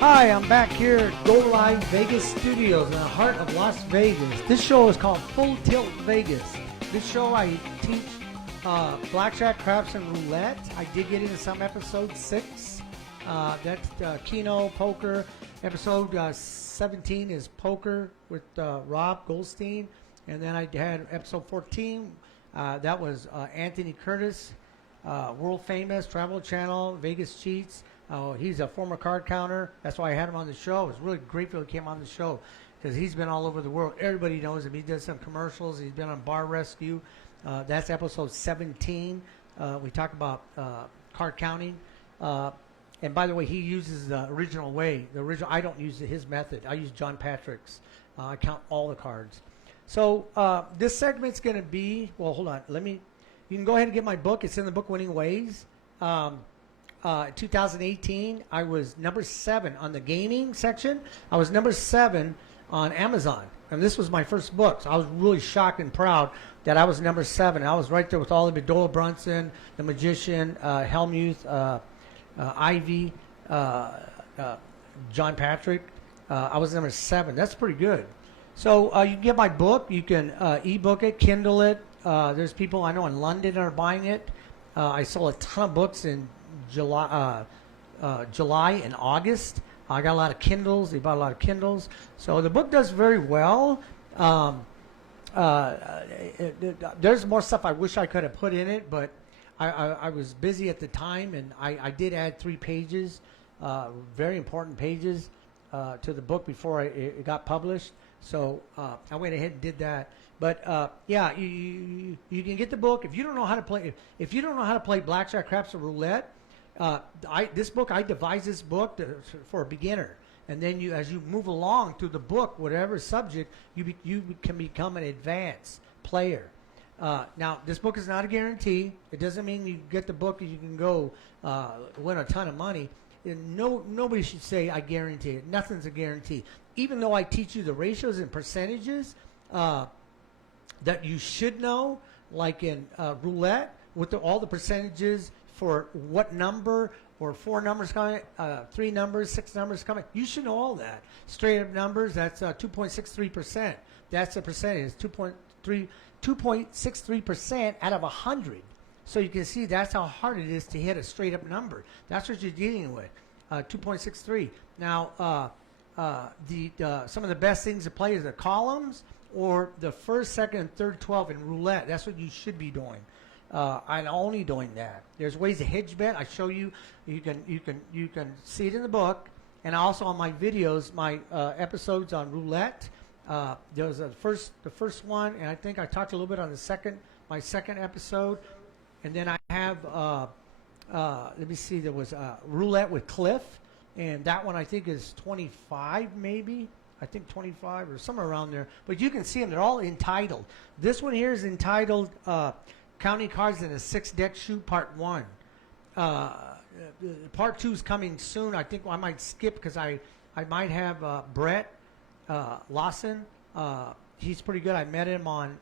Hi, I'm back here at Go Live Vegas Studios in the heart of Las Vegas. This show is called Full Tilt Vegas. This show I teach blackjack, craps, and roulette. I did get into some episode 6. That's Keno, poker. Episode 17 is poker with Rob Goldstein. And then I had episode 14. That was Anthony Curtis, world famous, Travel Channel, Vegas Cheats. He's a former card counter. That's why I had him on the show. It was really grateful he came on the show because he's been all over the world. Everybody knows him. He does some commercials. He's been on Bar Rescue. That's episode 17. We talk about card counting. And by the way, he uses the original way. The original. I don't use his method. I use John Patrick's. I count all the cards. So this segment's going to be, well, hold on. You can go ahead and get my book. It's in the book Winning Ways. 2018, I was number 7 on the gaming section. I was number 7 on Amazon. And this was my first book. So I was really shocked and proud that I was number 7. I was right there with all of Dola Brunson, The Magician, Helmuth, Ivy, John Patrick. I was number 7. That's pretty good. So you can get my book. You can e-book it, Kindle it. There's people I know in London that are buying it. I sold a ton of books in July and August. I got a lot of Kindles. They bought a lot of Kindles. So the book does very well. There's more stuff I wish I could have put in it, but I was busy at the time, and I did add 3 pages, very important pages, to the book before it got published. So I went ahead and did that. But yeah, you can get the book if you don't know how to play. If you don't know how to play blackjack, craps, or roulette, I devised this book for a beginner. And then as you move along through the book, whatever subject, you can become an advanced player. Now, this book is not a guarantee. It doesn't mean you get the book and you can go win a ton of money. And nobody should say I guarantee it. Nothing's a guarantee. Even though I teach you the ratios and percentages that you should know, like in roulette, with all the percentages for what number or 4 numbers coming, 3 numbers, 6 numbers coming. You should know all that. Straight up numbers, that's 2.63%. That's the percentage. 2.63% out of 100. So you can see that's how hard it is to hit a straight up number. That's what you're dealing with, 2.63. Now, some of the best things to play is the columns or the first, second, and third 12 in roulette. That's what you should be doing. I'm only doing that. There's ways to hedge bet. I show you. You can see it in the book, and also on my videos, my episodes on roulette. There was the first one, and I think I talked a little bit on my second episode, and then I have let me see. There was roulette with Cliff, and that one I think is 25 maybe. I think 25 or somewhere around there. But you can see them. They're all entitled. This one here is entitled Counting Cards in a 6-Deck Shoot Part 1. Part 2 is coming soon. I think I might skip because I might have Brett Lawson. He's pretty good. I met him on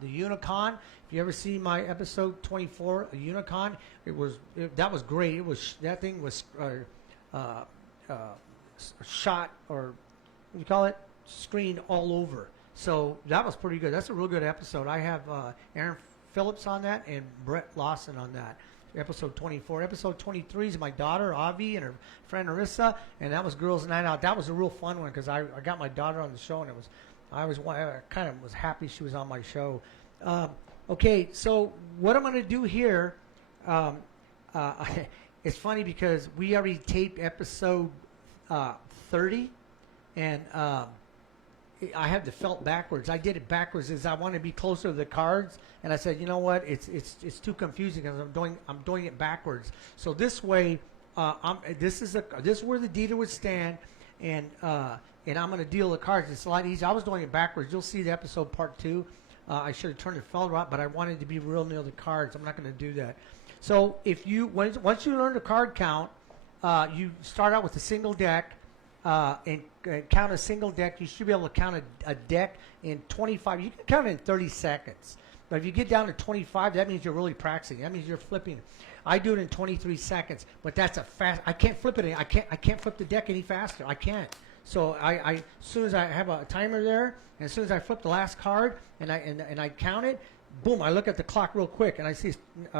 the Unicon. If you ever see my episode 24, the Unicon, that was great. That thing was shot, or what do you call it? Screened all over. So that was pretty good. That's a real good episode. I have Aaron Phillips on that and Brett Lawson on that. Episode 24. Episode 23 is my daughter Avi and her friend Arissa, and that was Girls Night Out. That was a real fun one because I got my daughter on the show, and I kind of was happy she was on my show. Okay, so what I'm going to do here, it's funny because we already taped episode 30, and I had the felt backwards. I did it backwards as I want to be closer to the cards, and I said, you know what? It's too confusing because I'm doing it backwards. So this way, this is where the dealer would stand, and I'm going to deal the cards. It's a lot easier. I was doing it backwards. You'll see the episode part 2. I should have turned the felt right, but I wanted to be real near the cards. I'm not going to do that. So once you learn the card count, you start out with a single deck. And count a single deck. You should be able to count a deck in 25. You can count it in 30 seconds. But if you get down to 25, that means you're really practicing. That means you're flipping. I do it in 23 seconds, but that's a fast. I can't flip it. I can't flip the deck any faster. I can't. So as soon as I have a timer there, and as soon as I flip the last card and I count it, boom, I look at the clock real quick and I see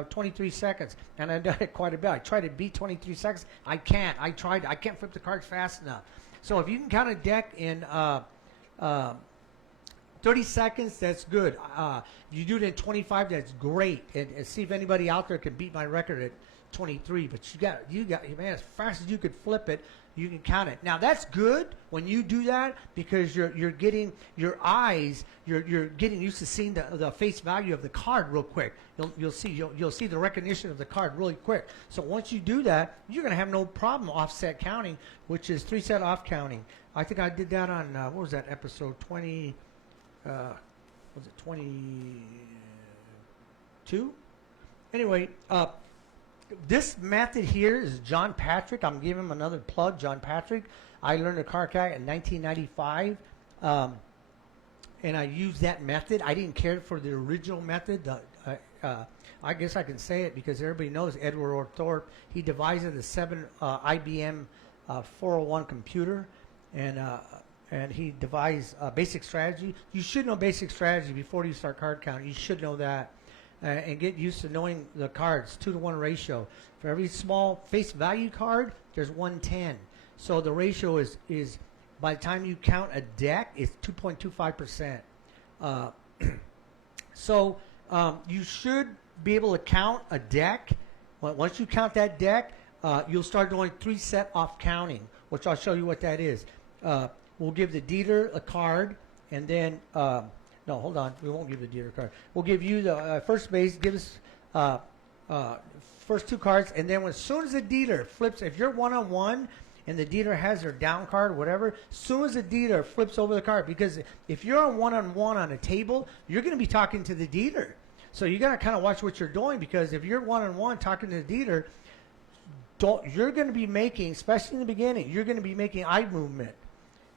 23 seconds, and I've done it quite a bit. I try to beat 23 seconds. I can't. I can't flip the cards fast enough. So if you can count a deck in 30 seconds, that's good. If you do it in 25, that's great. And see if anybody out there can beat my record at 23. But you got, man, as fast as you could flip it, you can count it. Now that's good when you do that, because you're getting your eyes, you're getting used to seeing the face value of the card real quick. You'll see the recognition of the card really quick. So once you do that, you're gonna have no problem offset counting, which is 3-set off counting. I think I did that on what was that, episode 20? Was it 22? Anyway, this method here is John Patrick. I'm giving him another plug, John Patrick. I learned a card count in 1995, and I used that method. I didn't care for the original method. I guess I can say it because everybody knows Edward Orthorpe. He devised the IBM 401 computer, and he devised basic strategy. You should know basic strategy before you start card counting. You should know that. And get used to knowing the cards, 2-to-1 ratio. For every small face value card, there's 110. So the ratio is by the time you count a deck, it's 2.25%. So you should be able to count a deck. Once you count that deck, you'll start doing 3-set off counting, which I'll show you what that is. We'll give the dealer a card, and then no, hold on. We won't give the dealer card. We'll give you the first base. Give us first 2 cards, and then as soon as the dealer flips, if you're one-on-one and the dealer has their down card or whatever, as soon as the dealer flips over the card, because if you're on one-on-one on a table, you're going to be talking to the dealer. So you got to kind of watch what you're doing, because if you're one-on-one talking to the dealer, you're going to be making, especially in the beginning, you're going to be making eye movement.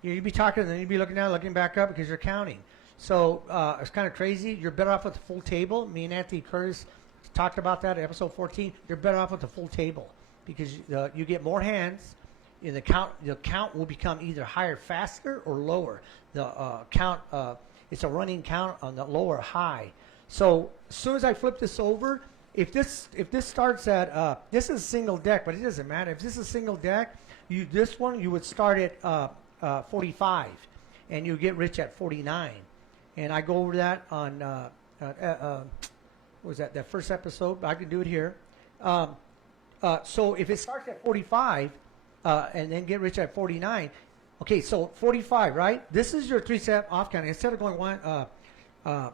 You'll be talking, and then you'll be looking down, looking back up, because you're counting. So it's kind of crazy. You're better off with the full table. Me and Anthony Curtis talked about that in episode 14. You're better off with the full table, because you get more hands. In the count will become either higher, faster, or lower. The count, it's a running count on the low or high. So as soon as I flip this over, if this starts at this is a single deck, but it doesn't matter. If this is a single deck, this one you would start at 45, and you get rich at 49. And I go over that on, what was that first episode? I can do it here. So if it starts at 45 and then get rich at 49, okay, so 45, right? This is your 3-set off counting. Instead of going +1, +1,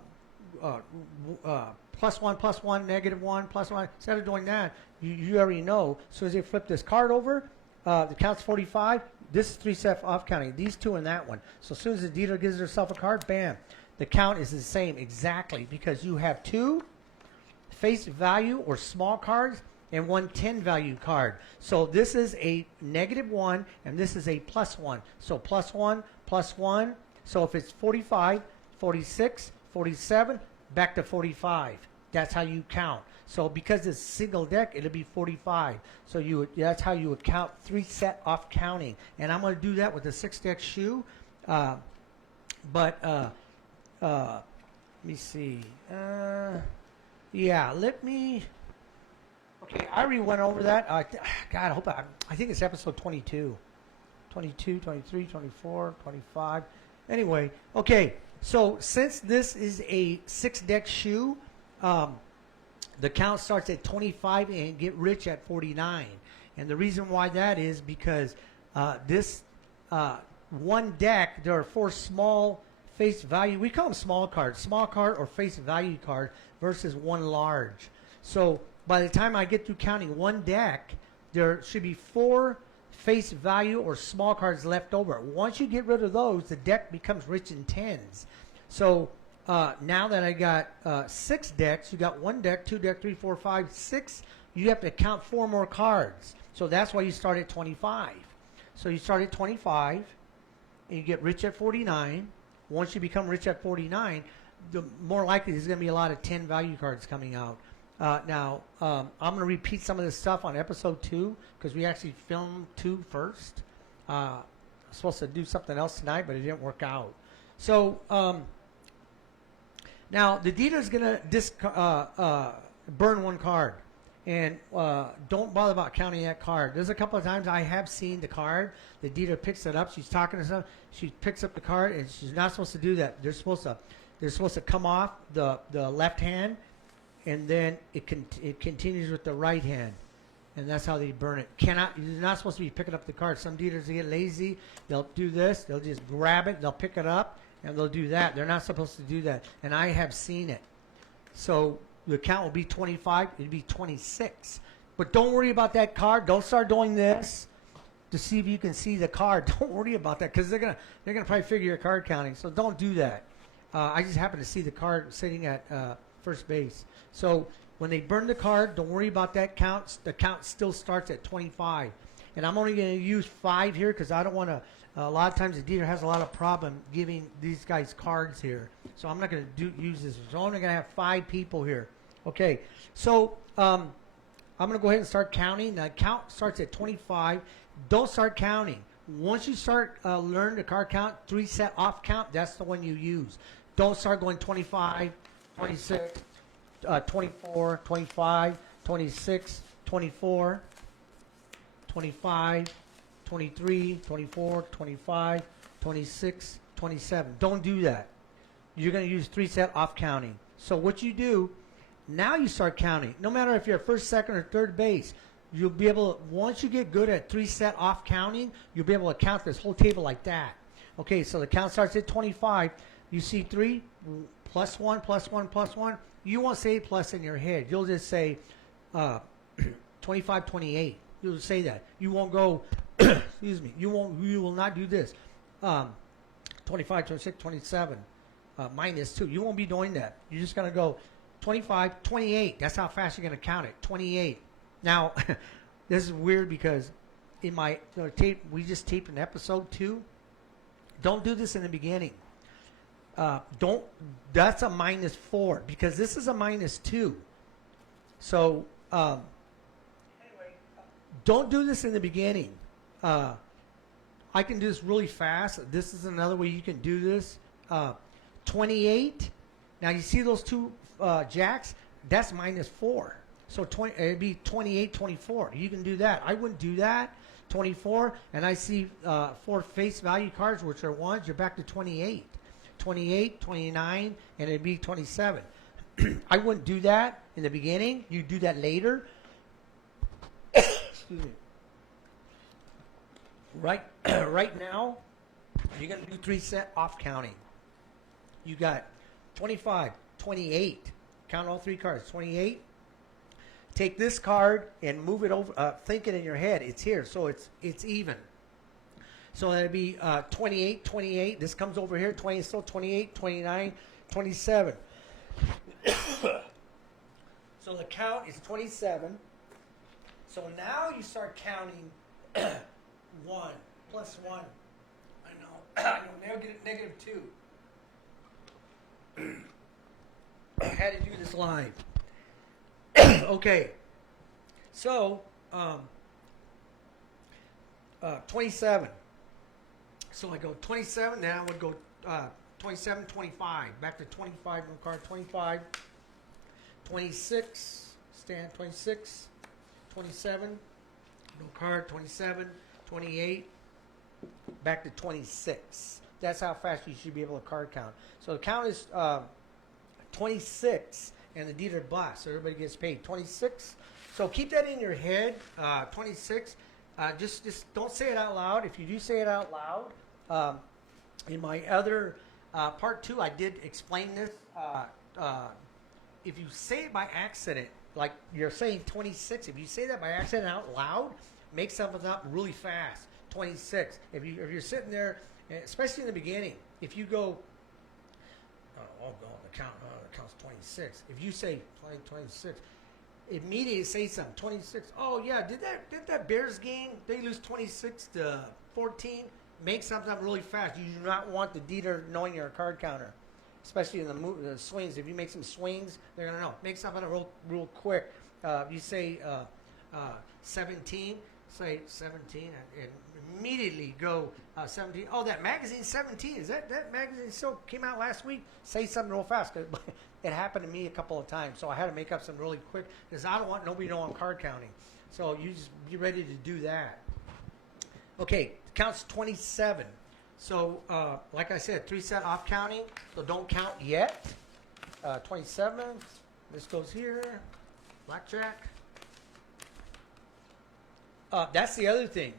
-1, +1, instead of doing that, you already know. As soon as they flip this card over, the count's 45. This is 3-set off counting. These 2 and that one. So as soon as the dealer gives herself a card, bam. The count is the same exactly, because you have 2 face value or small cards and 1 10 value card. So this is a -1 and this is a +1. So +1, +1. So if it's 45, 46, 47, back to 45. That's how you count. So because it's single deck, it'll be 45. So that's how you would count 3-set off counting. And I'm going to do that with a 6-deck shoe. Let me see. Yeah, okay, I already went over that. God, I think it's episode 22. 22, 23, 24, 25. Anyway, okay, so since this is a 6-deck shoe, the count starts at 25 and get rich at 49. And the reason why that is because this one deck, there are 4 small face value. We call them small cards or face value card versus 1 large. So by the time I get through counting one deck, there should be 4 face value or small cards left over. Once you get rid of those, the deck becomes rich in 10s. So now that I got 6 decks, you got 1 deck, 2 deck, 3, 4, 5, 6. You have to count 4 more cards. So that's why you start at 25. So you start at 25, and you get rich at 49. Once you become rich at 49, the more likely there's going to be a lot of 10 value cards coming out. Now, I'm going to repeat some of this stuff on episode 2 because we actually filmed 2 first. I was supposed to do something else tonight, but it didn't work out. So now the dealer is going to burn one card, and don't bother about counting that card. There's a couple of times I have seen the card. The dealer picks it up. She's talking to someone. She picks up the card, and she's not supposed to do that. They're supposed to come off the left hand, and then it continues with the right hand, and that's how they burn it. You're not supposed to be picking up the card. Some dealers, they get lazy. They'll do this. They'll just grab it. They'll pick it up, and they'll do that. They're not supposed to do that, and I have seen it. So the count will be 25. It'll be 26. But don't worry about that card. Don't start doing this to see if you can see the card. Don't worry about that because they're gonna probably figure your card counting. So don't do that. I just happened to see the card sitting at first base. So when they burn the card, don't worry about that count. The count still starts at 25. And I'm only going to use 5 here because I don't want to. A lot of times the dealer has a lot of problem giving these guys cards here. So I'm not going to use this. So I'm only going to have 5 people here. Okay. So I'm going to go ahead and start counting. The count starts at 25. Don't start counting. Once you start learn the card count, 3 set off count, that's the one you use. Don't start going 25, 26, 24, 25, 26, 24, 25, 23, 24, 25, 26, 27. Don't do that. You're going to use 3 set off counting. So what you do, now you start counting. No matter if you're first, second, or third base, you'll be able to, once you get good at 3 set off counting, you'll be able to count this whole table like that. Okay, so the count starts at 25. You see 3, plus 1, plus 1, plus 1. You won't say plus in your head. You'll just say 25, 28. You'll say that. You won't go, excuse me, you will not do this. 25, 26, 27, minus 2. You won't be doing that. You're just going to go 25, 28. That's how fast you're going to count it. 28. Now, this is weird because in my tape, we just taped an episode 2. Don't do this in the beginning. That's a minus 4 because this is a minus 2. So, anyway, don't do this in the beginning. I can do this really fast. This is another way you can do this. 28. Now you see those 2 jacks? That's minus 4. So it'd be 28, 24. You can do that. I wouldn't do that. 24, and I see 4 face value cards, which are 1s. You're back to 28. 28, 29, and it'd be 27. I wouldn't do that in the beginning. You do that later. Excuse me. Right now, you're going to do 3 set off counting. You got 25, 28. Count all 3 cards. 28. Take this card and move it over. Think it in your head. It's here, so it's even. So that'd be 28, 28. This comes over here. 20 is still 28, 29, 27. So the count is 27. So now you start counting 1 plus 1. I know. Negative 2. I had to do this live. Okay. So 27. So I go 27. Now I would go 27, 25. Back to 25. On card 25. 26. Stand 26. 27. No card 27. 28. Back to 26. That's how fast you should be able to card count. So the count is 26, and the dealer busts, so everybody gets paid. 26. So keep that in your head. 26. Just don't say it out loud. If you do say it out loud, in my other part 2, I did explain this. If you say it by accident, like you're saying 26, if you say that by accident out loud, make something up really fast. 26. If you're sitting there, especially in the beginning, if you go, the count's 26. If you say 26, immediately say something. 26. Oh yeah, did that Bears game? They lose 26-14. Make something up really fast. You do not want the dealer knowing you're a card counter. especially in the swings. If you make some swings, they're gonna know. Make something real quick. You say 17, say 17, and immediately go 17. Oh, that magazine 17. Is that magazine still came out last week? Say something real fast. It happened to me a couple of times, so I had to make up some really quick because I don't want nobody to know I'm card counting. So you just be ready to do that. Okay, counts 27. So like I said, 3 set off counting. So don't count yet. 27. This goes here. Blackjack. That's the other thing.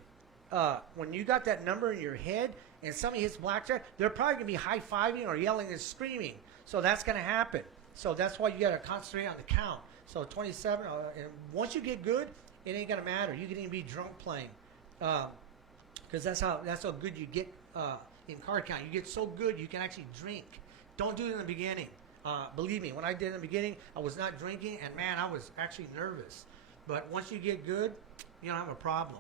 When you got that number in your head and somebody hits blackjack, they're probably going to be high-fiving or yelling and screaming. So that's going to happen. So that's why you got to concentrate on the count. So 27, and once you get good, it ain't going to matter. You can even be drunk playing. Because that's how good you get in card count. You get so good you can actually drink. Don't do it in the beginning. Believe me, when I did it in the beginning, I was not drinking, and man, I was actually nervous. But once you get good, you don't have a problem.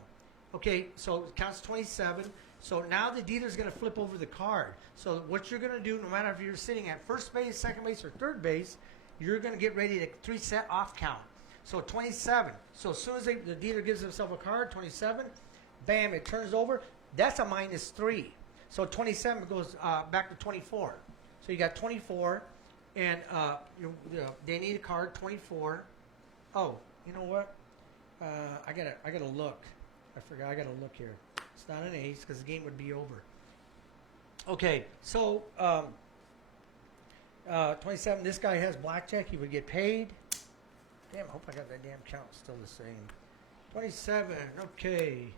Okay, so it counts 27. So now the dealer's going to flip over the card. So what you're going to do, no matter if you're sitting at first base, second base, or third base, you're going to get ready to 3 set off count. So 27. So as soon as the dealer gives himself a card, 27, bam, it turns over. That's a -3. So 27 goes back to 24. So you got 24, and they need a card, 24. Oh, you know what? I gotta look. I forgot. I gotta look here. It's not an ace because the game would be over. Okay, so 27. This guy has blackjack. He would get paid. Damn, I hope I got that damn count still the same. 27. Okay.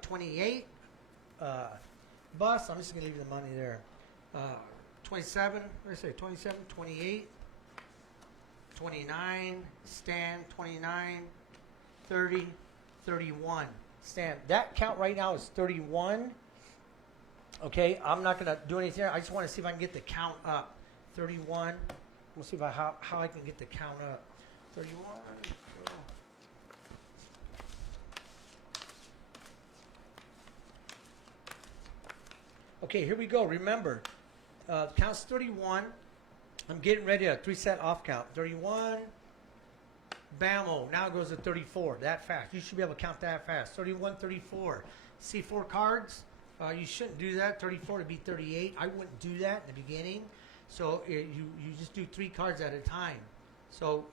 28. Bus. I'm just gonna leave the money there. 27. What did I say? 27. 28. 29. Stand. 29. 30. 31. Stand. That count right now is 31. Okay, I'm not going to do anything. I just want to see if I can get the count up. 31. We'll see if how I can get the count up. 31. Okay, here we go. Remember, count's 31. I'm getting ready to 3 set off count. 31. Bammo. Now it goes to 34. That fast. You should be able to count that fast. 31, 34. See 4 cards? You shouldn't do that. 34 to be 38. I wouldn't do that in the beginning. So you just do 3 cards at a time. So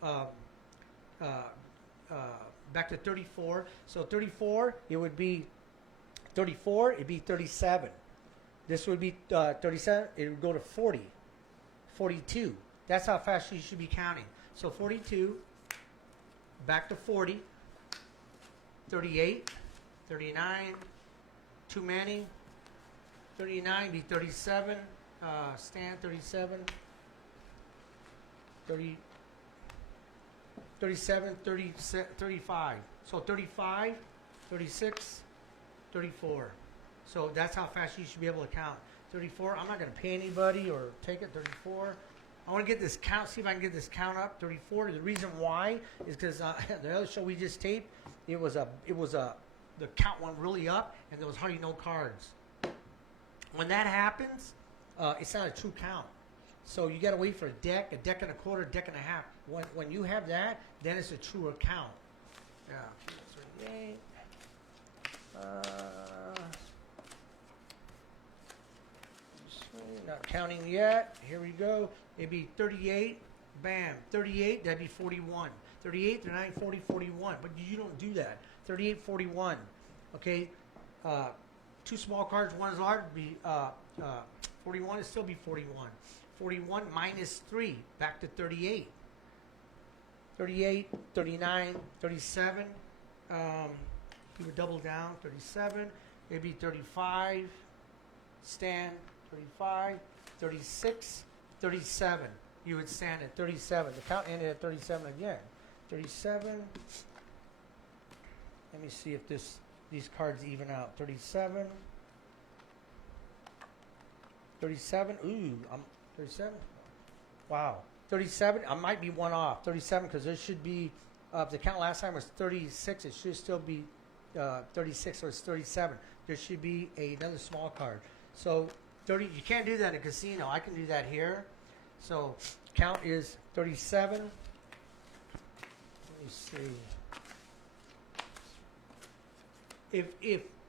back to 34. So 34, it would be 34. It'd be 37. This would be 37. It would go to 40. 42. That's how fast you should be counting. So 42. Back to 40, 38, 39, too many, 39, be 37, stand 37, 30, 37, 30, 35. So 35, 36, 34. So that's how fast you should be able to count. 34, I'm not going to pay anybody or take it, 34. I want to get this count, see if I can get this count up, 34. The reason why is because the other show we just taped, the count went really up, and there was hardly no cards. When that happens, it's not a true count. So you got to wait for a deck and a quarter, a deck and a half. When you have that, then it's a truer count. Yeah, 38. Not counting yet. Here we go. It'd be 38. Bam. 38. That'd be 41. 38, 39, 40, 41. But you don't do that. 38, 41. Okay. 2 small cards. 1 is large. Be 41. It'd still be 41. 41 minus 3. Back to 38. 38, 39, 37. You would double down. 37. It'd be 35. Stand. 35, 36, 37. You would stand at 37. The count ended at 37 again. 37. Let me see if these cards even out. 37. 37. Ooh, I'm 37. Wow. 37. I might be 1 off. 37 because there should be. The count last time was 36. It should still be 36, so it's 37. There should be another small card. So 30. You can't do that in a casino. I can do that here. So count is 37. Let me see.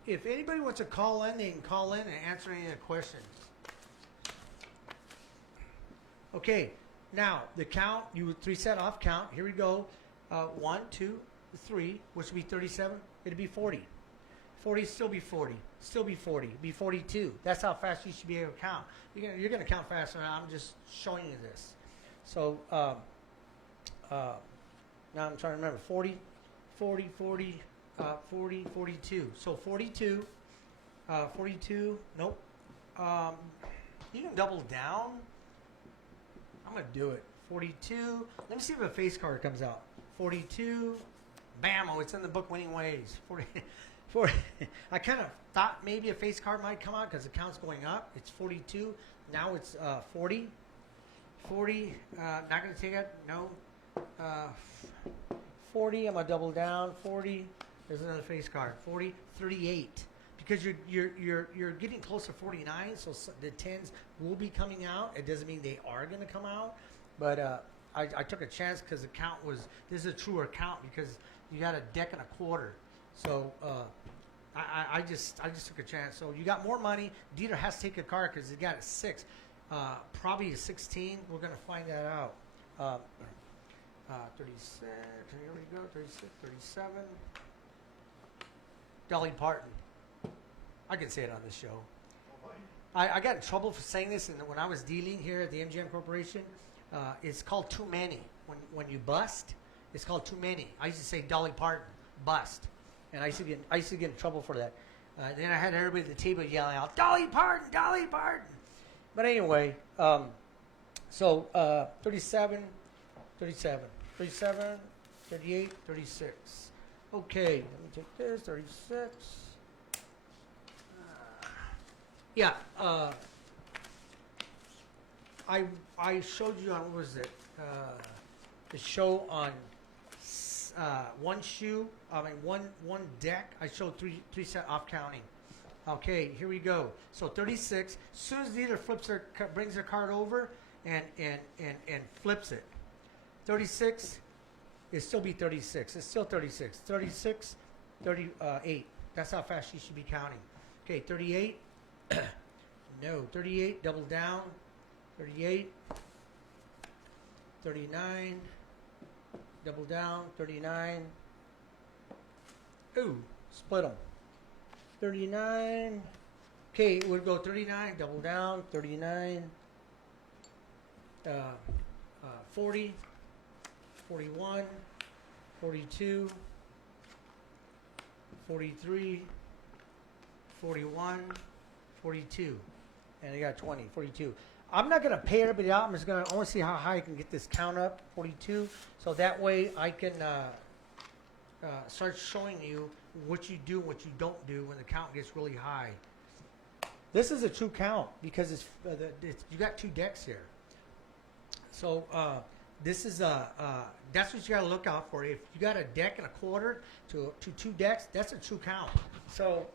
If anybody wants to call in, they can call in and answer any of the questions. Okay, now the count, you would 3 set off count. Here we go. 1, 2, 3, which would be 37. It'd be 40. 40 still be 40. Still be 40. Be 42. That's how fast you should be able to count. You're going to count faster. I'm just showing you this. So now I'm trying to remember. 40, 40, 40, 40, 42. So 42, 42. Nope. You can double down. I'm going to do it. 42. Let me see if a face card comes out. 42. Bam. Oh, it's in the book Winning Ways. 40. I kind of thought maybe a face card might come out because the count's going up. It's 42. Now it's 40. 40. Not going to take it. No. 40. I'm going to double down. 40. There's another face card. 40. 38. Because you're getting close to 49, so the 10s will be coming out. It doesn't mean they are going to come out, but I took a chance because the count was, this is a truer count because you got a deck and a quarter. So I just took a chance. So you got more money. Dieter has to take a card because he got a 6, probably a 16. We're going to find that out. 36. Here we go. 36, 37. Dolly Parton. I can say it on this show. I got in trouble for saying this when I was dealing here at the MGM Corporation. It's called too many. When you bust, it's called too many. I used to say Dolly Parton, bust. And I used to get in trouble for that. Then I had everybody at the table yelling out, Dolly Parton, Dolly Parton. But anyway, so 37, 37, 37, 38, 36. Okay, let me take this, 36. Yeah, I showed you on, what was it? The show on one deck. I showed three set off counting. Okay, here we go. So 36. As soon as the leader brings their card over and flips it. 36. It'll still be 36. It's still 36. 36, 38. That's how fast you should be counting. Okay, 38. No, 38, double down. 38. 39. Double down. 39. Ooh, split them. 39. Okay, it would go 39, double down. 39. 40. 41. 42. 43. 41. 42. And I got 20. 42. I'm not going to pay everybody out. I'm just going to only see how high I can get this count up. 42. So that way I can start showing you what you do and what you don't do when the count gets really high. This is a true count because it's you got 2 decks here. So this is that's what you got to look out for. If you got a deck and a quarter to 2 decks, that's a true count. So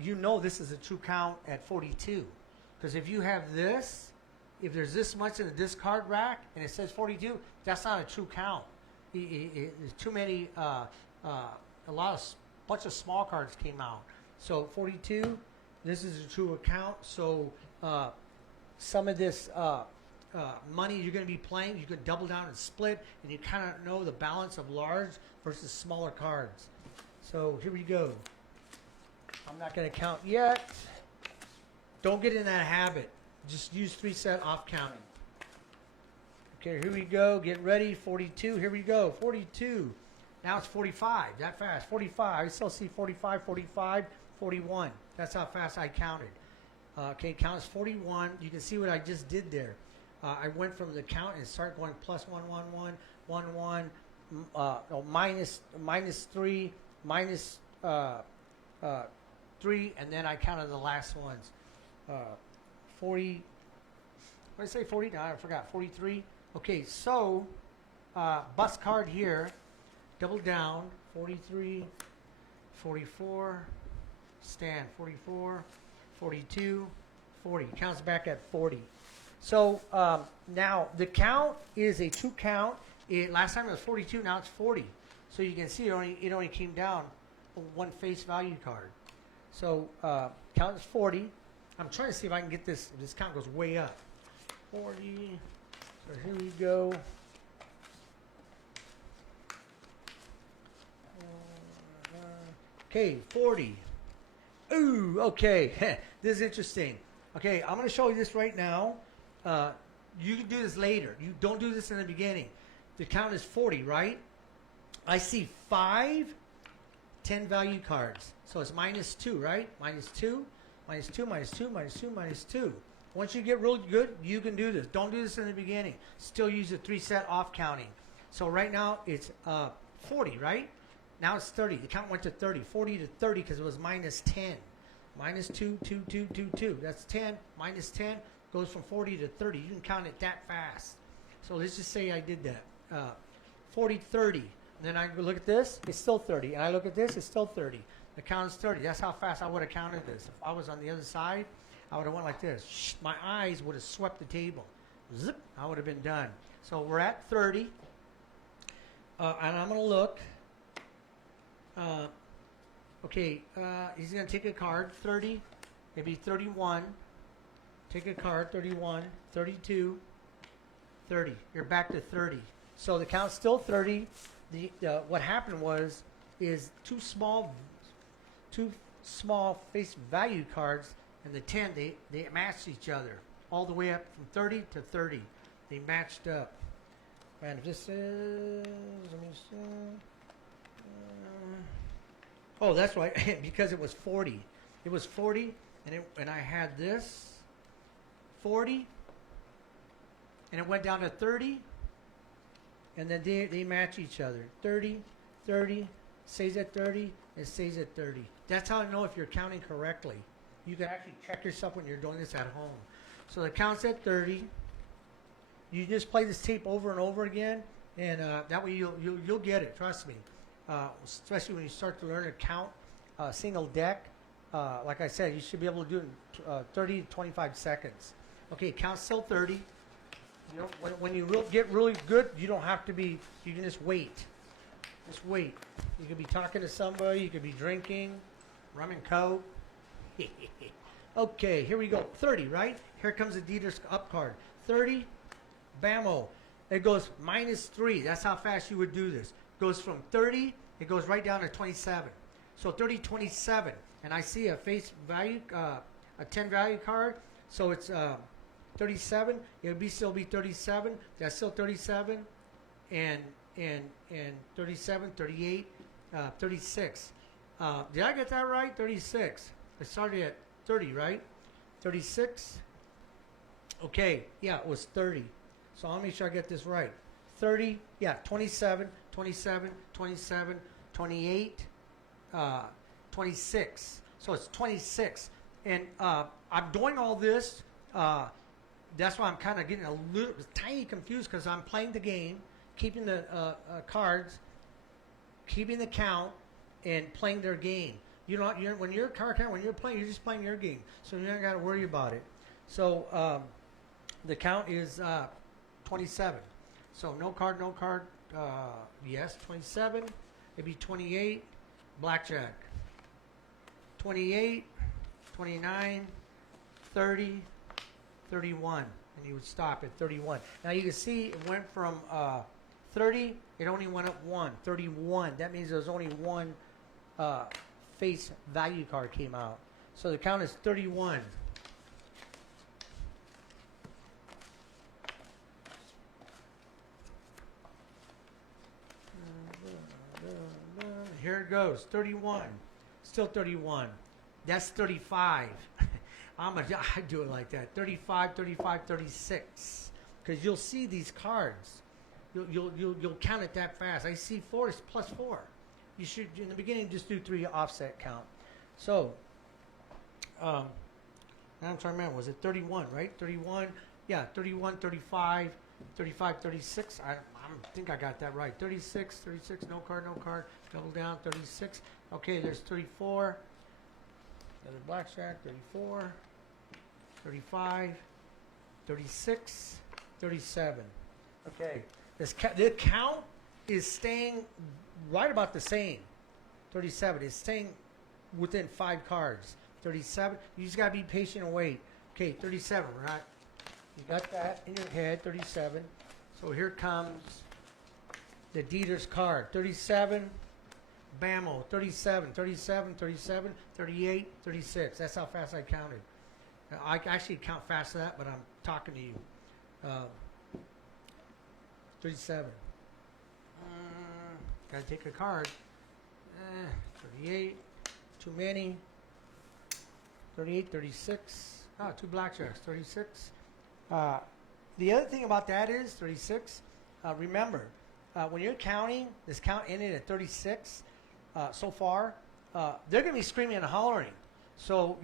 you know this is a true count at 42. Because if you have this, if there's this much in the discard rack and it says 42, that's not a true count. There's too many, bunch of small cards came out. So 42, this is a true account. So some of this money you're going to be playing, you could double down and split, and you kind of know the balance of large versus smaller cards. So here we go. I'm not going to count yet. Don't get in that habit. Just use 3 set off counting. Okay, here we go. Get ready. 42. Here we go. 42. Now it's 45. That fast. 45. I still see 45, 45, 41. That's how fast I counted. Okay, count is 41. You can see what I just did there. I went from the count and start going plus 1, 1, 1, 1, 1, minus 3, minus 3, and then I counted the last ones. 40, what did I say, 40? No, I forgot, 43. Okay, so, bus card here, double down, 43, 44, stand, 44, 42, 40. Counts back at 40. So now the count is a 2 count. Last time it was 42, now it's 40. So you can see it only came down one face value card. So count is 40. I'm trying to see if I can get this. This count goes way up. 40. So here we go. Okay, 40. Ooh, okay. This is interesting. Okay, I'm going to show you this right now. You can do this later. You don't do this in the beginning. The count is 40, right? I see 5 10 value cards. So it's -2, right? -2, -2, -2, -2, -2. Once you get really good, you can do this. Don't do this in the beginning. Still use the 3-set off counting. So right now it's 40, right? Now it's 30. The count went to 30. 40 to 30 because it was -10. -2, 2, 2, 2, 2. That's 10. -10 goes from 40 to 30. You can count it that fast. So let's just say I did that. 40, 30. And then I look at this, it's still 30. And I look at this, it's still 30. The count is 30. That's how fast I would have counted this. If I was on the other side, I would have went like this. My eyes would have swept the table. Zip, I would have been done. So we're at 30. And I'm going to look. Okay, he's going to take a card, 30, maybe 31. Take a card, 31, 32, 30. You're back to 30. So the count's still 30. What happened is two small face value cards and the 10, they matched each other all the way up from 30 to 30. They matched up. And if this is, let me see. Oh, that's right, because it was 40. It was 40, and I had this 40, and it went down to 30, and then they match each other. 30, 30, stays at 30, and stays at 30. That's how I know if you're counting correctly. You can actually check yourself when you're doing this at home. So the count's at 30. You just play this tape over and over again, and that way you'll get it. Trust me. Especially when you start to learn to count single deck. Like I said, you should be able to do it in 30 to 25 seconds. Okay, count still 30. You know, when you get really good, you don't have to be. You can just wait. Just wait. You could be talking to somebody. You could be drinking, rum and coke. Okay, here we go. 30, right? Here comes the Dieter's up card. 30, bammo. It goes -3. That's how fast you would do this. Goes from 30, it goes right down to 27. So 30, 27. And I see a face value, a 10 value card. So it's 37. It would still be 37. That's still 37. And 37, 38, 36. Did I get that right? 36. I started at 30, right? 36. Okay, yeah, it was 30. So I'll make sure I get this right. 30, yeah, 27, 27, 27, 28, 26. So it's 26. And I'm doing all this. That's why I'm kind of getting a little tiny confused because I'm playing the game, keeping the cards, keeping the count, and playing their game. You know, when you're a card count, when you're playing, you're just playing your game. So you don't got to worry about it. So the count is 27. So no card, no card. Yes, 27. Maybe 28. Blackjack. 28, 29, 30, 31. And you would stop at 31. Now you can see it went from 30. It only went up 1. 31. That means there's only one face value card came out. So the count is 31. Here it goes, 31. Still 31. That's 35. I do it like that. 35, 35, 36. Because you'll see these cards. You'll count it that fast. I see 4 is plus 4. You should, in the beginning, just do 3 offset count. So, now I'm trying to remember, was it 31, right? 31, yeah, 31, 35, 35, 36. I think I got that right. 36, 36, no card, no card. Double down, 36. Okay, there's 34. Another blackjack, 34, 35, 36, 37. Okay, the count is staying right about the same. 37 is staying within 5 cards. 37, you just gotta be patient and wait. Okay, 37, right? You got that in your head, 37. So here comes the Dieter's card. 37, Bammo, 37, 37, 37, 38, 36. That's how fast I counted. I actually count fast to that, but I'm talking to you. 37. Gotta take a card. 38. Too many. 38, 36. Oh, 2 blackjacks. 36. The other thing about that is 36. Remember, when you're counting, this count ended at 36 so far. They're going to be screaming and hollering. So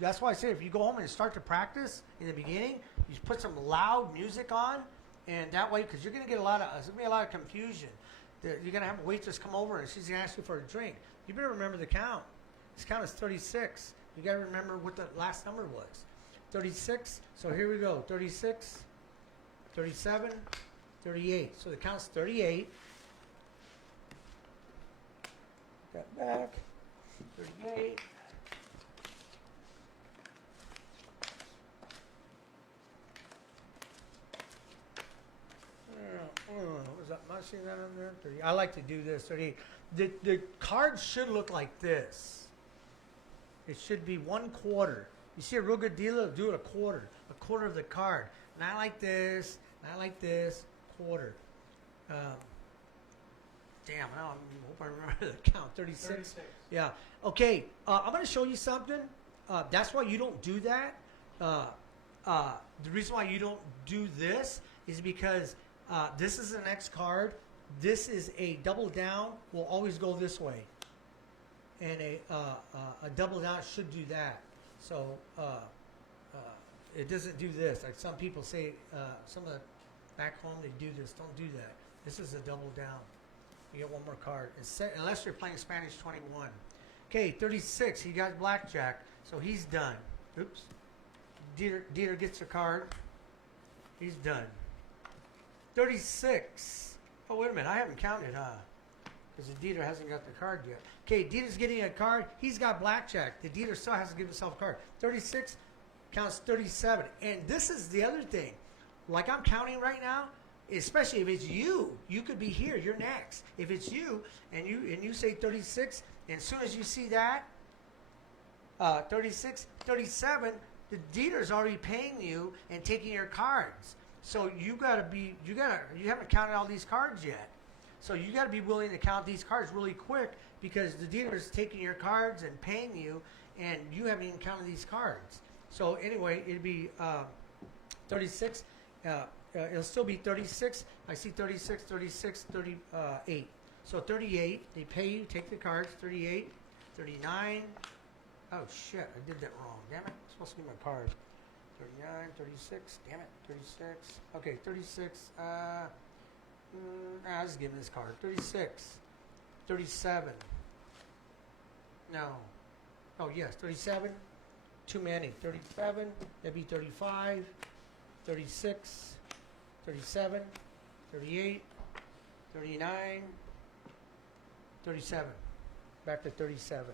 that's why I say if you go home and start to practice in the beginning, you put some loud music on, and that way, because you're going to get there's going to be a lot of confusion. You're going to have a waitress come over and she's going to ask you for a drink. You better remember the count. This count is 36. You got to remember what the last number was. 36. So here we go. 36, 37, 38. So the count's 38. Got back. 38. Was that? Am I seeing that on there? 30. I like to do this. 38. The card should look like this. It should be 1/4. You see a real good dealer do it a quarter of the card. Not like this, not like this, quarter. Damn, I hope I remember the count. 36. Yeah. Okay. I'm going to show you something. That's why you don't do that. The reason why you don't do this is because this is the next card. This is a double down. Will always go this way, and a double down should do that. So it doesn't do this. Like some people say, some of the back home they do this. Don't do that. This is a double down. You get one more card, unless you're playing Spanish 21. Okay, 36. He got blackjack, so he's done. Oops. Dieter gets a card. He's done. 36. Oh, wait a minute. I haven't counted, because the Dieter hasn't got the card yet. Okay, Dieter's getting a card. He's got blackjack. The Dieter still has to give himself a card. 36 counts 37. And this is the other thing. Like I'm counting right now, especially if it's you could be here. You're next. If it's you and you say 36, and as soon as you see that, 36, 37, the Dieter's already paying you and taking your cards. So you haven't counted all these cards yet. So you got to be willing to count these cards really quick because the dealer is taking your cards and paying you, and you haven't even counted these cards. So anyway, it'd be 36. It'll still be 36. I see 36, 36, 38. So 38, they pay you, take the cards. 38, 39. Oh shit, I did that wrong. Damn it, I'm supposed to give my card. 39, 36, damn it, 36. Okay, 36, I'll just give him this card. 36, 37. No. Oh, yes, 37. Too many. 37, that'd be 35, 36, 37, 38, 39, 37. Back to 37.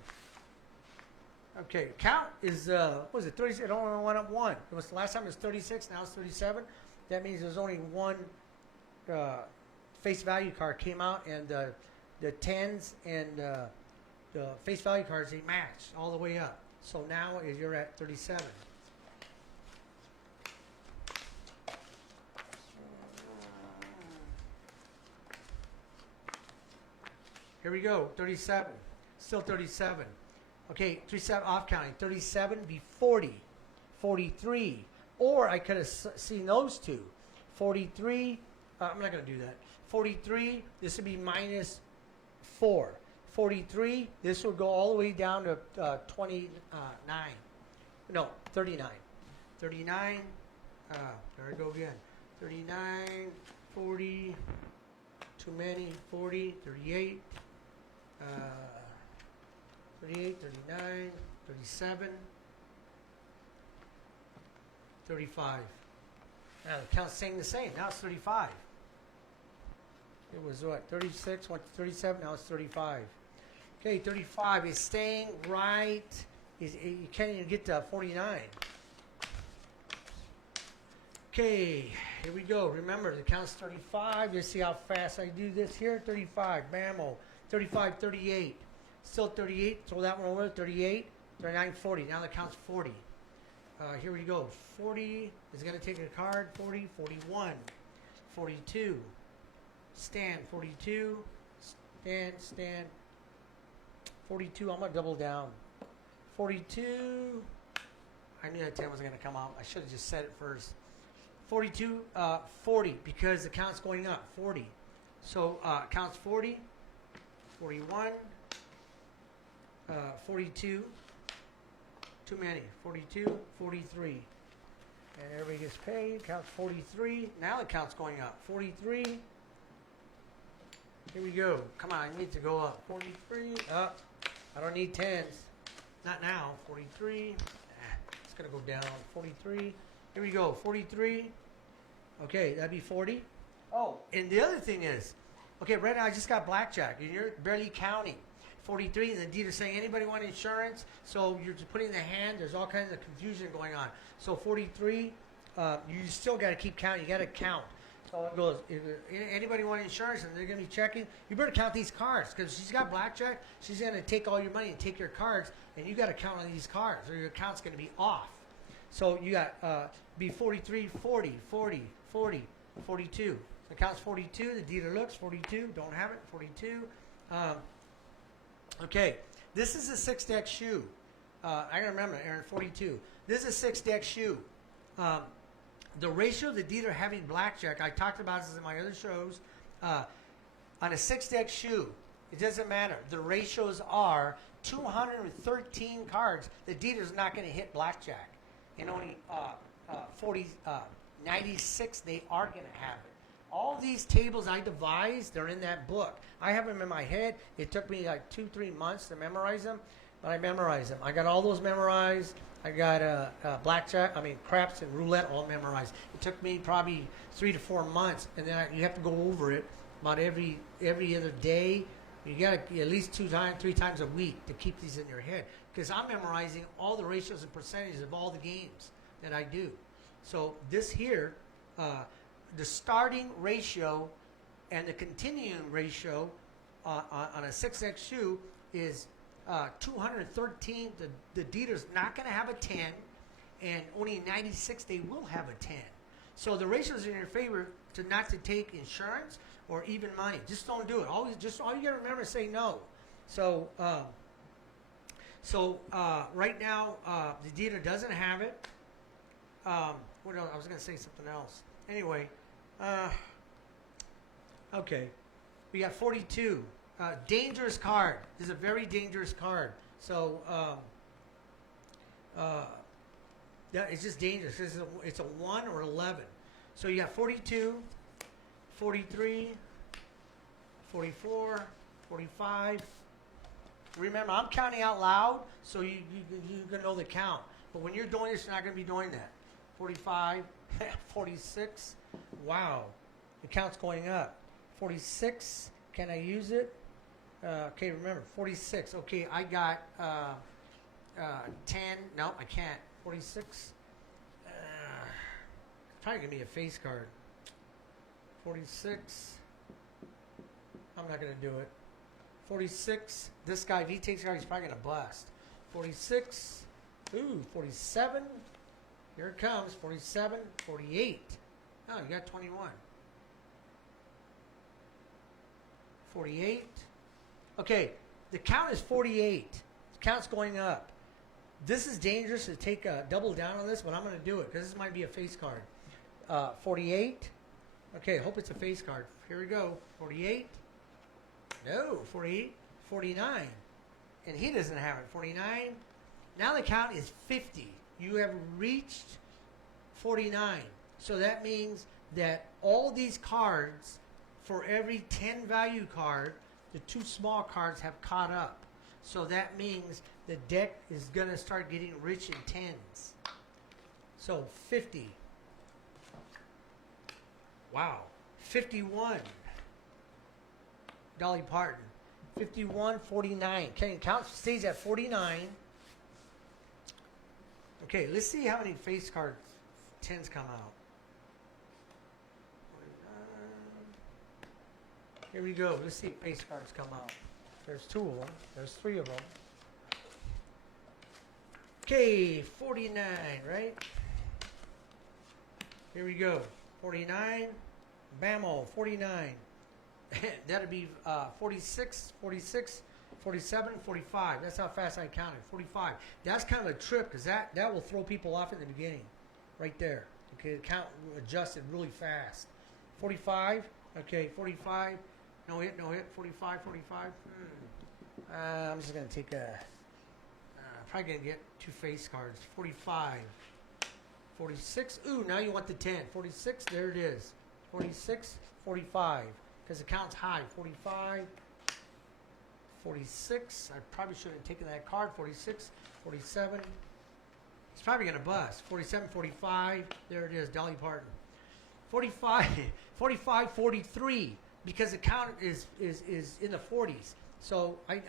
Okay, count is, what was it, 36? It only went up 1. It was, last time it was 36, now it's 37. That means there's only one face value card came out, and the 10s and the face value cards, they match all the way up. So now you're at 37. Here we go, 37. Still 37. Okay, 37 off counting. 37 be 40. 43. Or I could have seen those two. 43, I'm not going to do that. 43, this would be minus 4. 43, this would go all the way down to 29. No, 39. 39, there I go again. 39, 40, too many, 40, 38, 38, 39, 37, 35. Now the count's staying the same. Now it's 35. It was what, 36, went to 37, now it's 35. Okay, 35 is staying right. You can't even get to 49. Okay, here we go. Remember, the count's 35. You see how fast I do this here? 35, bammo. 35, 38. Still 38. Throw that one over. 38, 39, 40. Now the count's 40. Here we go. 40 is going to take a card. 40, 41, 42. Stand. 42. Stand. 42. I'm going to double down. 42. I knew that 10 was going to come out. I should have just said it first. 42, 40, because the count's going up. 40. So count's 40, 41, 42. Too many. 42, 43. And everybody gets paid. Count's 43. Now the count's going up. 43. Here we go. Come on, I need to go up. 43. Up. I don't need 10s. Not now. 43. It's going to go down. 43. Here we go. 43. Okay, that'd be 40. Oh, and the other thing is, okay, right now I just got blackjack, and you're barely counting. 43, and the dealer's saying, anybody want insurance? So you're just putting the hand. There's all kinds of confusion going on. So 43, you still got to keep counting. You got to count. So it goes, anybody want insurance? And they're going to be checking. You better count these cards, because she's got blackjack. She's going to take all your money and take your cards, and you got to count on these cards, or your account's going to be off. So you got be 43, 40, 40, 40, 42. The count's 42. The dealer looks 42. Don't have it. 42. Okay, this is a 6-deck shoe. I remember, Aaron, 42. This is a 6-deck shoe. The ratio of the dealer having blackjack, I talked about this in my other shows. On a 6-deck shoe, it doesn't matter. The ratios are 213 cards. The dealer's not going to hit blackjack. And only 96, they are going to have it. All these tables I devised, they're in that book. I have them in my head. It took me like 2-3 months to memorize them, but I memorized them. I got all those memorized. I got craps and roulette all memorized. It took me probably 3 to 4 months, and then you have to go over it about every other day. You got to at least 2 times, 3 times a week to keep these in your head, because I'm memorizing all the ratios and percentages of all the games that I do. So this here, the starting ratio and the continuing ratio on a 6X shoe is 213. The dealer's not going to have a 10, and only 96 they will have a 10. So the ratios are in your favor to not to take insurance or even money. Just don't do it. All you got to remember is say no. So right now the dealer doesn't have it. What else? I was going to say something else. Anyway, okay, we got 42. Dangerous card. This is a very dangerous card. So it's just dangerous. It's a 1 or 11. So you got 42, 43, 44, 45. Remember, I'm counting out loud, so you can know the count. But when you're doing this, you're not going to be doing that. 45, 46. Wow, the count's going up. 46. Can I use it? Okay, remember, 46. Okay, I got 10. No, I can't. 46. Probably going to be a face card. 46. I'm not going to do it. 46. This guy, if he takes a card, he's probably going to bust. 46. Ooh, 47. Here it comes. 47. 48. Oh, you got 21. 48. Okay, the count is 48. The count's going up. This is dangerous to take a double down on this, but I'm going to do it because this might be a face card. 48. Okay, I hope it's a face card. Here we go. 48. No, 48. 49. And he doesn't have it. 49. Now the count is 50. You have reached 49. So that means that all these cards, for every 10 value card, the 2 small cards have caught up. So that means the deck is going to start getting rich in 10s. So 50. Wow. 51. Dolly Parton. 51.49. Okay, count stays at 49. Okay, let's see how many face card 10s come out. 49. Here we go. Let's see if face cards come out. There's 2 of them. There's 3 of them. Okay, 49, right? Here we go. 49. Bammo, 49. That'd be 46, 46, 47, 45. That's how fast I counted. 45. That's kind of a trip because that will throw people off in the beginning. Right there. Okay, the count adjusted really fast. 45. Okay, 45. No hit, no hit. 45, 45. I'm just going to take a... probably going to get 2 face cards. 45. 46. Ooh, now you want the 10. 46. There it is. 46, 45. Because the count's high. 45, 46. I probably should have taken that card. 46, 47. It's probably going to bust. 47, 45. There it is. Dolly Parton. 45, 45, 43. Because the count is in the 40s. So I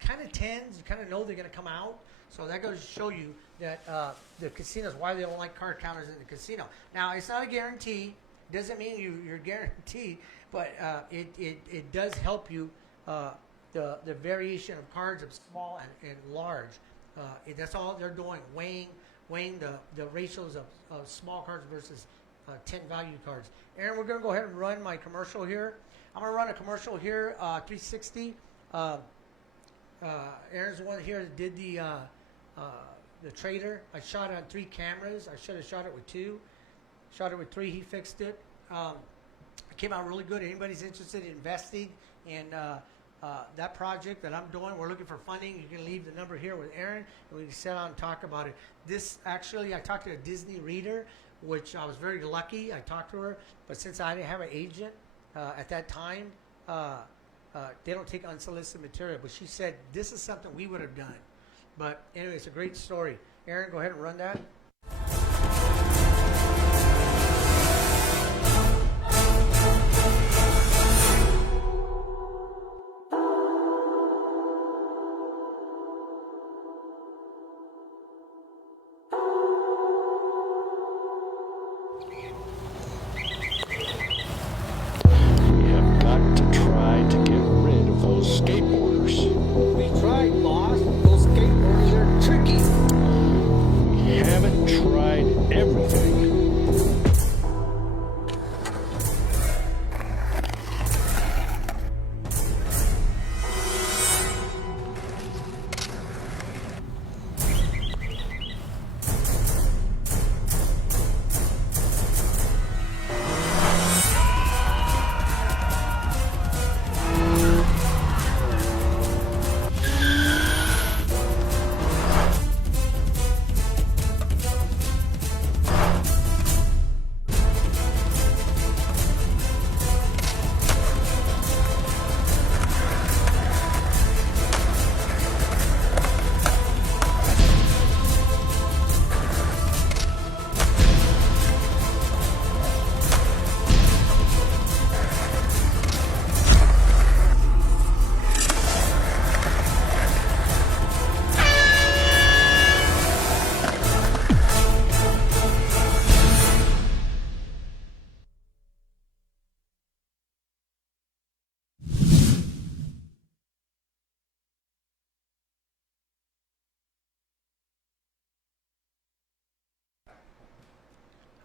kind of tends. You kind of know they're going to come out. So that goes to show you that the casinos, why they don't like card counters in the casino. Now, it's not a guarantee. Doesn't mean you're guaranteed, but it does help you the variation of cards of small and large. That's all they're doing, weighing the ratios of small cards versus 10 value cards. Aaron, we're going to go ahead and run my commercial here. I'm going to run a commercial here, 360. Aaron's the one here that did the trader. I shot on 3 cameras. I should have shot it with 2. Shot it with 3. He fixed it. It came out really good. Anybody's interested in investing in that project that I'm doing, we're looking for funding. You can leave the number here with Aaron, and we can sit down and talk about it. This actually, I talked to a Disney reader, which I was very lucky. I talked to her, but since I didn't have an agent at that time, they don't take unsolicited material. But she said this is something we would have done. But anyway, it's a great story. Aaron, go ahead and run that.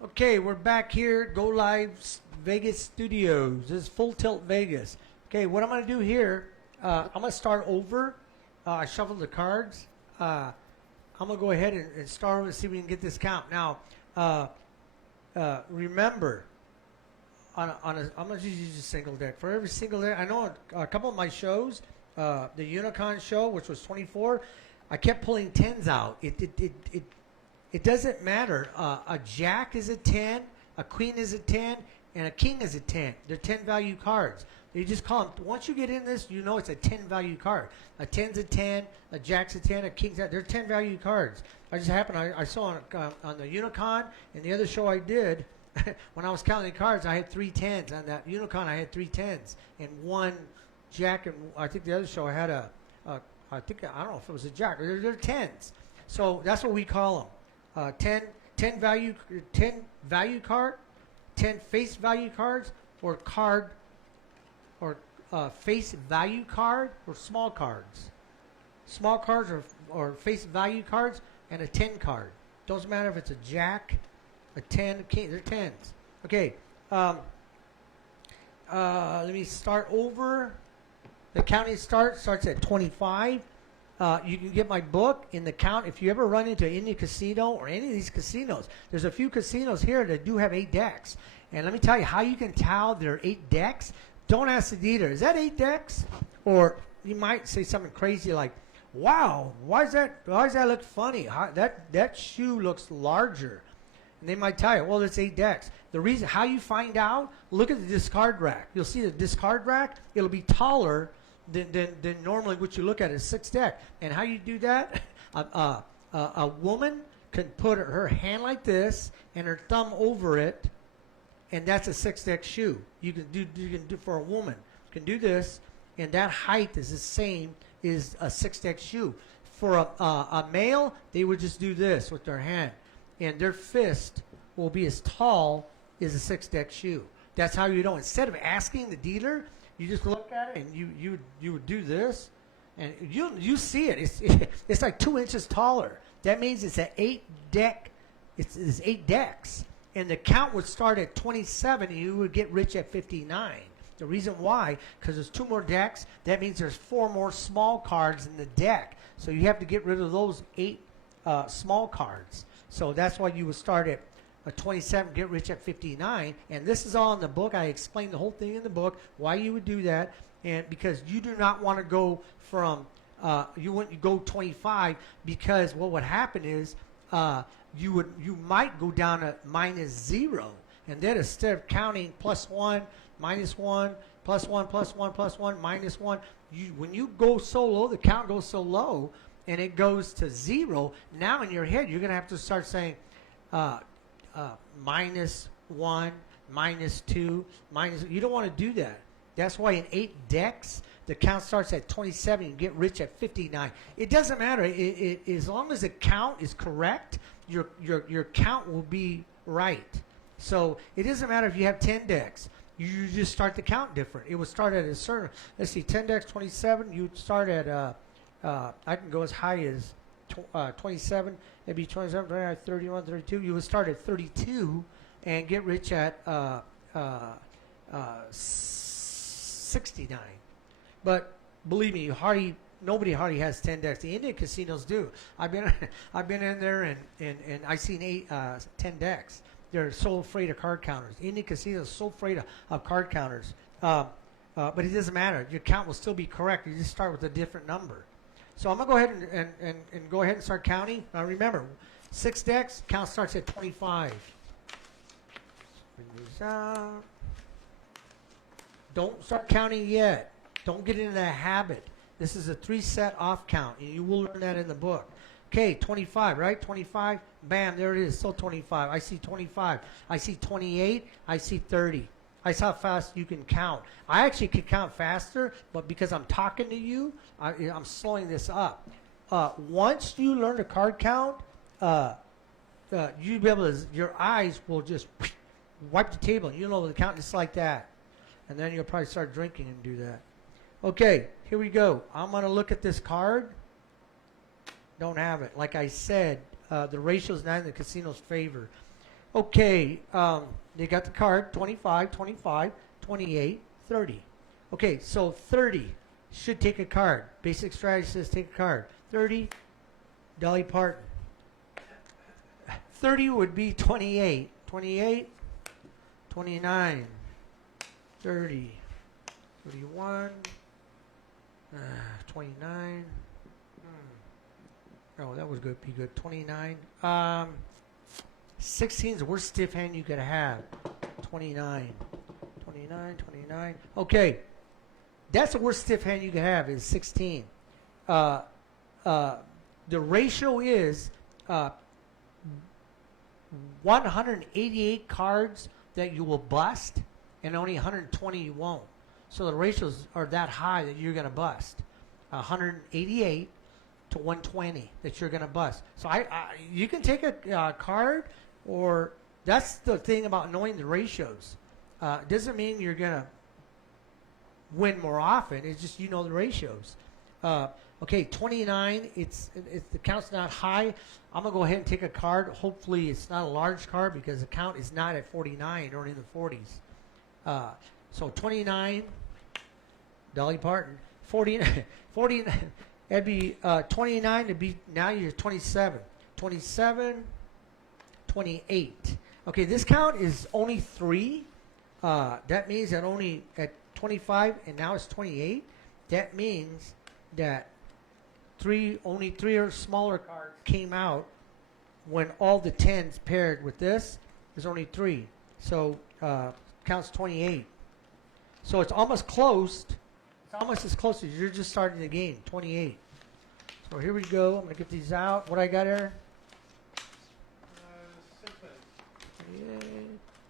Okay, we're back here, Go Live Vegas Studios. This is Full Tilt Vegas. Okay, what I'm going to do here, I'm going to start over. I shuffled the cards. I'm going to go ahead and start over and see if we can get this count. Now, remember, I'm going to just use a single deck. For every single deck, I know a couple of my shows, the Unicon show, which was 24, I kept pulling 10s out. It doesn't matter. A jack is a 10, a queen is a 10, and a king is a 10. They're 10 value cards. You just call them. Once you get in this, you know it's a 10 value card. A 10's a 10, a jack's a 10, a king's a 10. They're 10 value cards. I just happened, I saw on the Unicon and the other show I did, when I was counting the cards, I had 3 10s. On that Unicon, I had 3 10s. And one jack, and I think the other show I had I don't know if it was a jack. They're 10s. So that's what we call them. 10 value card, 10 face value cards, or face value card, or small cards. Small cards or face value cards, and a 10 card. Doesn't matter if it's a jack, a 10, a king, they're 10s. Okay, let me start over. The counting starts at 25. You can get my book in the count. If you ever run into any casino or any of these casinos, there's a few casinos here that do have 8 decks. And let me tell you how you can tell there are 8 decks. Don't ask the dealer, is that 8 decks? Or you might say something crazy like, wow, why does that look funny? That shoe looks larger. And they might tell you, well, it's 8 decks. The reason, how you find out, look at the discard rack. You'll see the discard rack, it'll be taller than normally what you look at is 6 deck. And how you do that, a woman can put her hand like this and her thumb over it, and that's a 6 deck shoe. You can do for a woman. You can do this, and that height is the same as a 6 deck shoe. For a male, they would just do this with their hand, and their fist will be as tall as a 6 deck shoe. That's how you know. Instead of asking the dealer, you just look at it and you would do this, and you see it. It's like 2 inches taller. That means it's an 8 deck. It's 8 decks, and the count would start at 27, and you would get rich at 59. The reason why, because there's 2 more decks. That means there's 4 more small cards in the deck. So you have to get rid of those 8 small cards. So that's why you would start at 27, get rich at 59. And this is all in the book. I explained the whole thing in the book, why you would do that. And because you do not want to go from, you wouldn't go 25, because what would happen is you might go down to -0. And then instead of counting +1, -1, +1, +1, +1, -1, when you go so low, the count goes so low, and it goes to 0. Now in your head, you're going to have to start saying -1, -2, You don't want to do that. That's why in 8 decks, the count starts at 27. You get rich at 59. It doesn't matter. As long as the count is correct, your count will be right. So it doesn't matter if you have 10 decks. You just start the count different. It would start at a certain, let's see, 10 decks, 27. You'd start at, I can go as high as 27. It'd be 27, 29, 31, 32. You would start at 32 and get rich at 69. But believe me, nobody hardly has 10 decks. The Indian casinos do. I've been in there and I've seen 10 decks. They're so afraid of card counters. Indian casinos are so afraid of card counters. But it doesn't matter. Your count will still be correct. You just start with a different number. So I'm going to go ahead and go ahead and start counting. Now remember, 6 decks, count starts at 25. Bring these out. Don't start counting yet. Don't get into that habit. This is a 3-set off count, and you will learn that in the book. Okay, 25, right? 25, bam, there it is, still 25. I see 25. I see 28. I see 30. I saw how fast you can count. I actually can count faster, but because I'm talking to you, I'm slowing this up. Once you learn to card count, you'll be able to, your eyes will just wipe the table. You know the count just like that. And then you'll probably start drinking and do that. Okay, here we go. I'm going to look at this card. Don't have it. Like I said, the ratio is not in the casino's favor. Okay, they got the card, 25, 25, 28, 30. Okay, so 30 should take a card. Basic strategy says take a card. 30, Dolly Parton. 30 would be 28. 28, 29, 30, 31, 29. Oh, that was good. Be good. 29. 16 is the worst stiff hand you could have. 29. 29, 29. Okay. That's the worst stiff hand you could have is 16. The ratio is 188 cards that you will bust, and only 120 you won't. So the ratios are that high that you're going to bust. 188 to 120 that you're going to bust. So you can take a card, or that's the thing about knowing the ratios. It doesn't mean you're going to win more often. It's just you know the ratios. Okay, 29. It's the count's not high. I'm gonna go ahead and take a card. Hopefully, it's not a large card because the count is not at 49 or in the 40s. So 29. Dolly Parton. 40. 40. That'd be 29 to be. Now you're 27. 27. 28. Okay, this count is only 3. That means that only at 25 and now it's 28. That means that only 3 or smaller cards came out when all the 10s paired with this. There's only 3. So counts 28. So it's almost close. It's almost as close as you're just starting the game. 28. So here we go. I'm going to get these out. What I got here?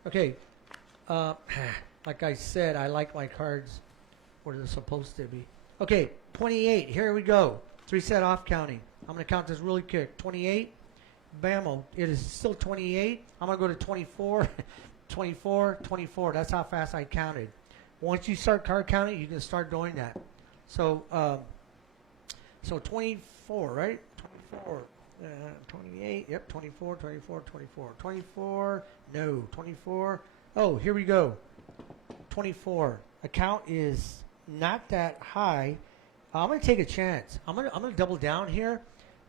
Okay. Like I said, I like my cards where they're supposed to be. Okay, 28. Here we go. 3 set off counting. I'm going to count this really quick. 28. Bammo. It is still 28. I'm going to go to 24. 24. 24. That's how fast I counted. Once you start card counting, you can start doing that. So, 24, right? 24. 28. Yep, 24, 24, 24. 24. No, 24. Oh, here we go. 24. Account is not that high. I'm going to take a chance. I'm going to double down here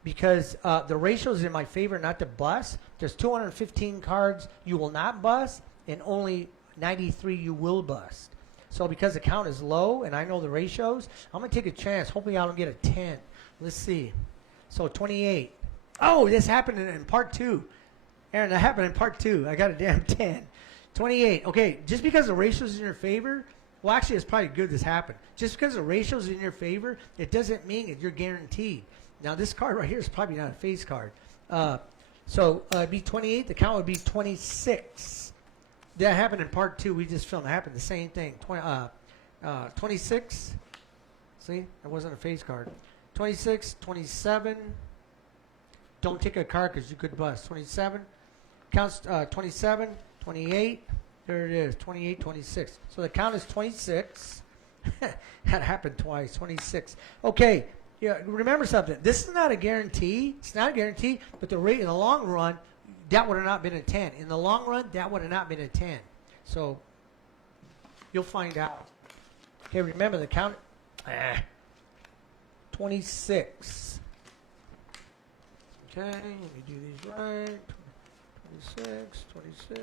because the ratio is in my favor not to bust. There's 215 cards you will not bust and only 93 you will bust. So because the count is low and I know the ratios, I'm going to take a chance. Hopefully I don't get a 10. Let's see. So 28. Oh, this happened in part 2. Aaron, that happened in part 2. I got a damn 10. 28. Okay, just because the ratio's in your favor, well, actually, it's probably good this happened. Just because the ratio's in your favor, it doesn't mean that you're guaranteed. Now, this card right here is probably not a face card. So it'd be 28. The count would be 26. That happened in part 2. We just filmed. It happened the same thing. 26. See, that wasn't a face card. 26, 27. Don't take a card because you could bust. 27. Counts 27, 28. There it is, 28, 26. So the count is 26. That happened twice, 26. Okay, yeah, remember something. This is not a guarantee. It's not a guarantee, but the rate in the long run, that would have not been a 10. In the long run, that would have not been a 10. So you'll find out. Okay, remember the count. 26. Okay, let me do these right. 26, 26.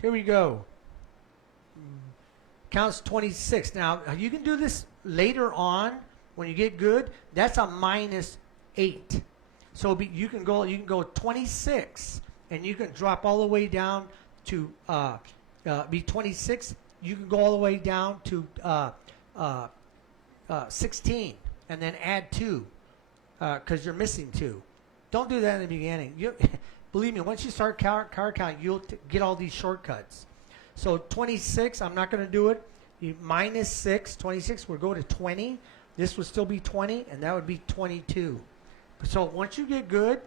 Here we go. Counts 26. Now, you can do this later on when you get good. That's a -8. So you can go 26, and you can drop all the way down to be 26. You can go all the way down to 16, and then add 2 because you're missing 2. Don't do that in the beginning. Believe me, once you start card counting, you'll get all these shortcuts. So 26, I'm not going to do it. -6, 26 would go to 20. This would still be 20, and that would be 22. So once you get good,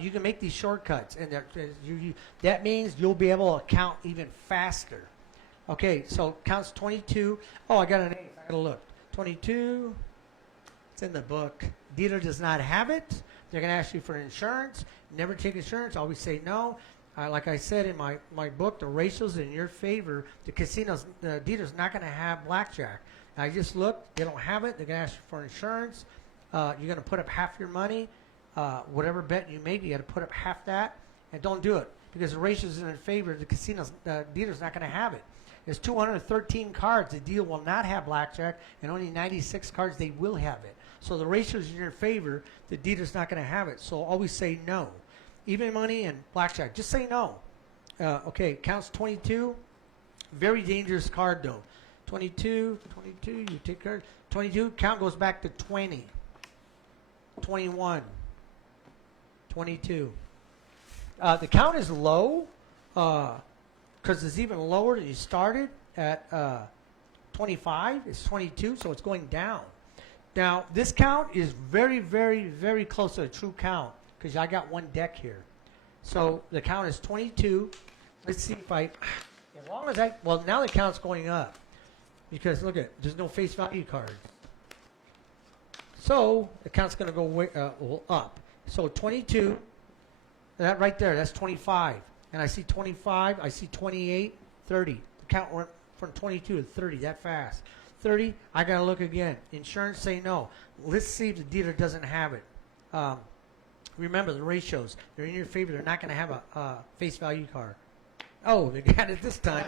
you can make these shortcuts, and that means you'll be able to count even faster. Okay, so counts 22. Oh, I got an 8. I got to look. 22. It's in the book. Dealer does not have it. They're going to ask you for insurance. Never take insurance. Always say no. Like I said in my book, the ratio's in your favor. The casinos, the dealer's not going to have blackjack. I just looked. They don't have it. They're going to ask you for insurance. You're going to put up half your money. Whatever bet you make, you got to put up half that. And don't do it because the ratio's in your favor. The casinos, the dealer's not going to have it. There's 213 cards. The dealer will not have blackjack, and only 96 cards they will have it. So the ratio's in your favor. The dealer's not going to have it. So always say no. Even money and blackjack, just say no. Okay, counts 22. Very dangerous card though. 22, you take card. 22, count goes back to 20. 21. 22. The count is low because it's even lower than you started at 25. It's 22, so it's going down. Now, this count is very, very, very close to a true count because I got one deck here. So the count is 22. Let's see if I, as long as I, well, now the count's going up because look at, there's no face value card. So the count's going to go way, up. So 22, that right there, that's 25. And I see 25, I see 28, 30. The count went from 22 to 30 that fast. 30, I got to look again. Insurance say no. Let's see if the dealer doesn't have it. Remember the ratios. They're in your favor. They're not going to have a face value card. Oh, they got it this time.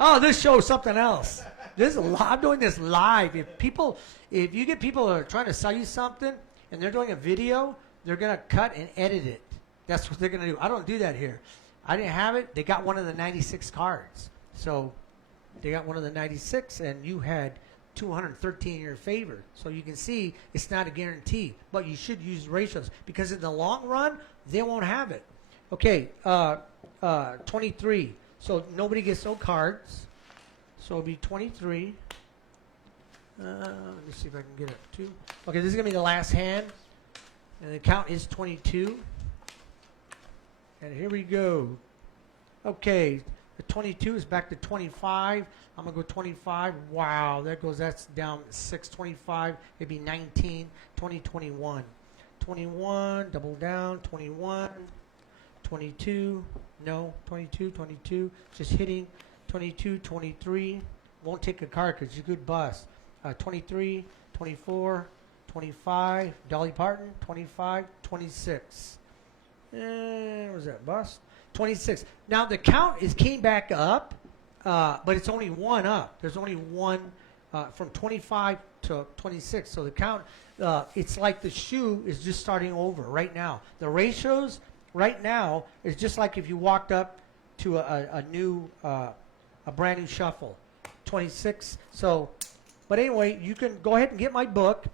Oh, this shows something else. This is a lot. I'm doing this live. If you get people that are trying to sell you something and they're doing a video, they're going to cut and edit it. That's what they're going to do. I don't do that here. I didn't have it. They got one of the 96 cards. So they got one of the 96, and you had 213 in your favor. So you can see it's not a guarantee, but you should use ratios because in the long run, they won't have it. Okay, 23. So nobody gets no cards. So it'll be 23. Let me see if I can get it too. Okay, this is going to be the last hand. And the count is 22. And here we go. Okay, the 22 is back to 25. I'm going to go 25. Wow, that's down 6, 25. It'd be 19, 20, 21. 21, double down, 21, 22, no, 22, 22. Just hitting 22, 23. Won't take a card because you could bust. 23, 24, 25. Dolly Parton, 25, 26. What was that, bust? 26. Now the count came back up, but it's only one up. There's only one from 25 to 26. So the count, it's like the shoe is just starting over right now. The ratios right now is just like if you walked up to a brand new shuffle. 26. So, but anyway, you can go ahead and get my book.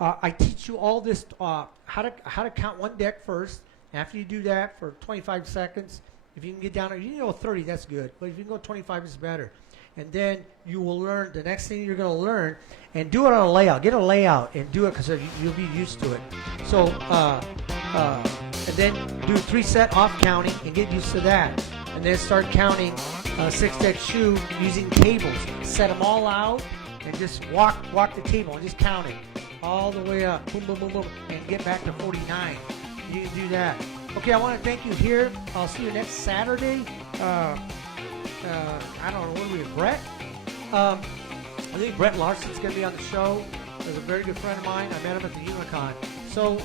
I teach you all this how to count one deck first. After you do that for 25 seconds, if you can get down, if you can go 30, that's good. But if you can go 25, it's better. And then you will learn, the next thing you're going to learn, and do it on a layout. Get a layout and do it because you'll be used to it. So, and then do 3-set off counting and get used to that. And then start counting 6-deck shoe using tables. Set them all out and just walk the table and just count it all the way up. Boom, boom, boom, boom, and get back to 49. You can do that. Okay, I want to thank you here. I'll see you next Saturday. I don't know, what are we, Brett? I think Brett Larson's going to be on the show. He's a very good friend of mine. I met him at the Unicon. So,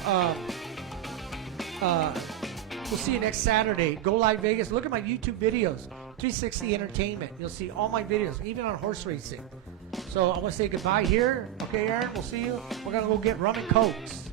we'll see you next Saturday. Go Live Vegas. Look at my YouTube videos. 360 Entertainment. You'll see all my videos, even on horse racing. So I want to say goodbye here. Okay, Aaron, we'll see you. We're going to go get rum and cokes.